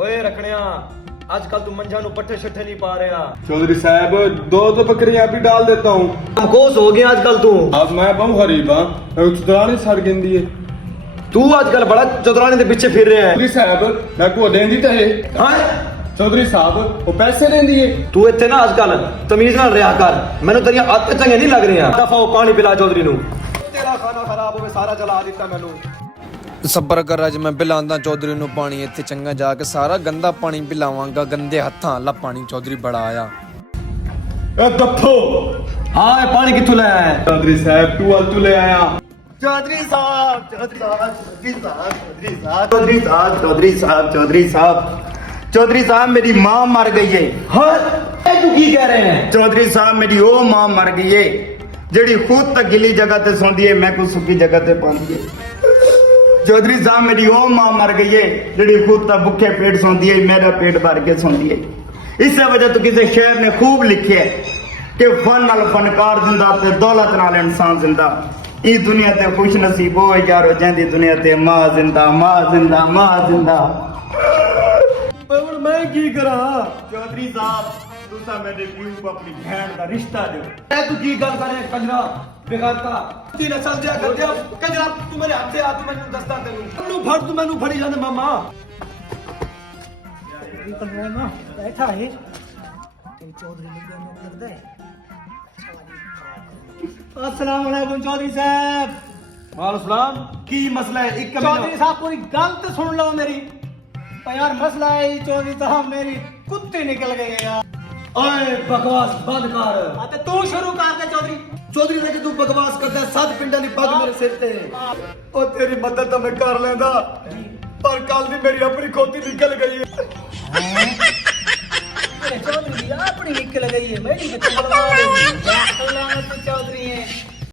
ਓਏ ਰਖਣਿਆ आजकल तू मंझा नु पट्टे शट्टे नहीं पा रहा। चौधरी साहब 2 तो बकरियां भी डाल देता हूँ। हमकोस हो गया आजकल तू। अब मैं बहुत गरीब हाँ, चुदरानी सड़ गिंदी है। तू आजकल बड़ा चौधरानी के पीछे फिर रहा है। चौधरी साहब मैं को देंदी तो है। हाँ चौधरी साहब वो पैसे देंदी है। तू इतने ना आजकल तमीज नाल रहा कर, मैनू तेरी आदत चंगे नहीं लग रही। दफा पानी पिला चौधरी नु। तेरा खाना खराब होवे सारा जला दिता मैनू। ਸਬਰ ਕਰ ਅੱਜ ਮੈਂ ਪਿਲਾਉਂਦਾ ਚੌਧਰੀ ਨੂੰ ਪਾਣੀ ਇੱਥੇ ਚੰਗਾ ਜਾ ਕੇ ਸਾਰਾ ਗੰਦਾ ਪਾਣੀ ਪਿਲਾਵਾਂਗਾ ਗੰਦੇ ਹੱਥਾਂ ਵਾਲਾ ਪਾਣੀ ਚੌਧਰੀ ਬੜਾ ਆਇਆ ए दफो हाँ ये पानी किथों ले आया है? चौधरी साहब तू ले आया। चौधरी साहब चौधरी साहब चौधरी साहब चौधरी साहब चौधरी साहब चौधरी साहब चौधरी साहब मेरी माँ मर गई है। हाँ तू की कह रहे हैं? चौधरी साहब मेरी वो माँ मर गई है जेड़ी खुद तक गिली जगह ते सोंदी है, मैं को सुखी जगह ते पांदी है। चौधरी साहब मेरी वो माँ मर गई है जेड़ी खुद तक भुखे पेट सोंदी है, मेरा पेट भर के सोंदी है। इस वजह तो किसी शेर ने खूब लिखे है कि फन नाल फनकार जिंदा ते दौलत नाल इंसान जिंदा। इस दुनिया ते खुश नसीब हो यारो जैंदी दुनिया ते माँ जिंदा माँ जिंदा माँ जिंदा। मैं की करा? चौधरी साहब तुसा मेरे प्यू को अपनी बहन का रिश्ता दो। मैं तू की गल करे कंजरा बेगारता तीन असल जा कर दिया कंजरा तू मेरे हाथ से हाथ मैंने दसता तेनू तू फड़ तू मैनू फड़ी जाने मामा बैठा है तेरी चौधरी लगता है। अस्सलाम वालेकुम चौधरी साहब। वालेकुम सलाम। की मसला है? एक चौधरी साहब पूरी गल तो सुन लो मेरी। यार मसला है चौधरी साहब मेरी कुत्ते निकल गए यार। ओए बकवास बंद कर। तो तू शुरू कर दे चौधरी। चौधरी ने कि तू बकवास करदा सत पिंडां दी पग मेरे सिर ते। ओ तेरी मदद तो मैं कर लेंदा पर कल दी मेरी अपनी खोती निकल गई है। चौधरी अपनी निकल गई है मेरी